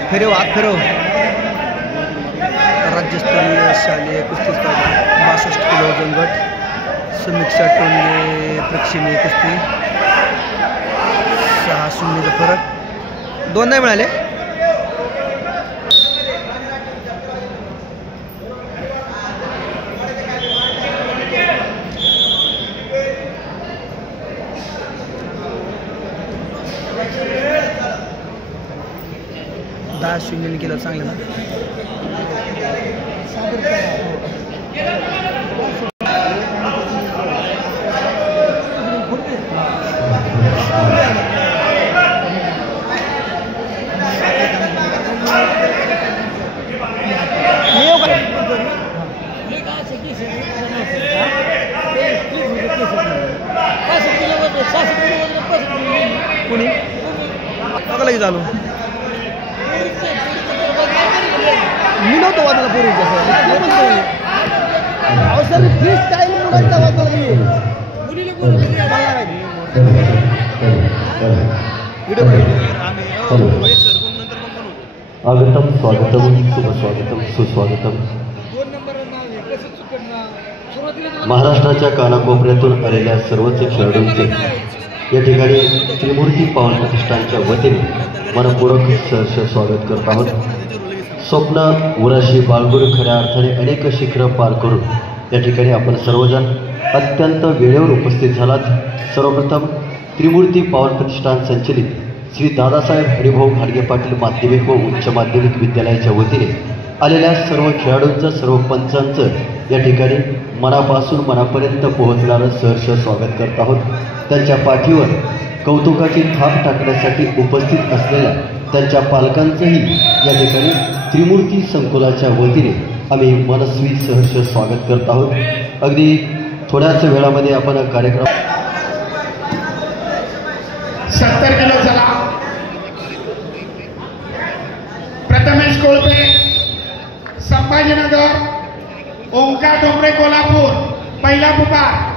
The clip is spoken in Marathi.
हात फिरव राज्यस्तरीय शालेय कुस्ती स्पर्धा 62 किलो वजन गट समीक्षा टोनगे प्रेक्षणीय कुस्ती 6-0 फरक 2 नाही मिळाले. शून्य केलं चांगलं ना. कोणी बघा झालो मी नव्हतो वाजला पूर्वी सर फ्री स्टाईल मुलांचा आगतम स्वागतम शुभस्वागतम सुस्वागतम. महाराष्ट्राच्या कानाकोपऱ्यातून आलेल्या सर्वच खेळाडूंचे या ठिकाणी त्रिमूर्ती पावन प्रतिष्ठानच्या वतीने मनपूर्वक सहर्ष स्वागत करत आहोत. स्वप्न उराशी बाळगून खऱ्या अर्थाने अनेक शिखरं पार करून या ठिकाणी आपण सर्वजण अत्यंत वेळेवर उपस्थित झालात. सर्वप्रथम त्रिमूर्ती पावन प्रतिष्ठान संचलित श्री दादासाहेब हरिभाऊ घाडगे पाटील माध्यमिक व उच्च माध्यमिक विद्यालयाच्या वतीने आलेल्या सर्व खेळाडूंचं सर्व पंचांचं या ठिकाणी मनापासून मनापर्यंत पोहोचणारं सहर्ष स्वागत करत आहोत. त्यांच्या पाठीवर कौतुकाची थाप टाकण्यासाठी उपस्थित असलेल्या त्यांच्या पालकांचंही या ठिकाणी त्रिमूर्ती संकुलाच्या वतीने आम्ही मनस्वी सहर्ष स्वागत करत आहोत. अगदी थोड्याच वेळामध्ये आपण कार्यक्रम 70 किलो चला. प्रथमेश कोळपे संभाजीनगर, ओंकार डोंगरे कोल्हापूर, पहिला पुकार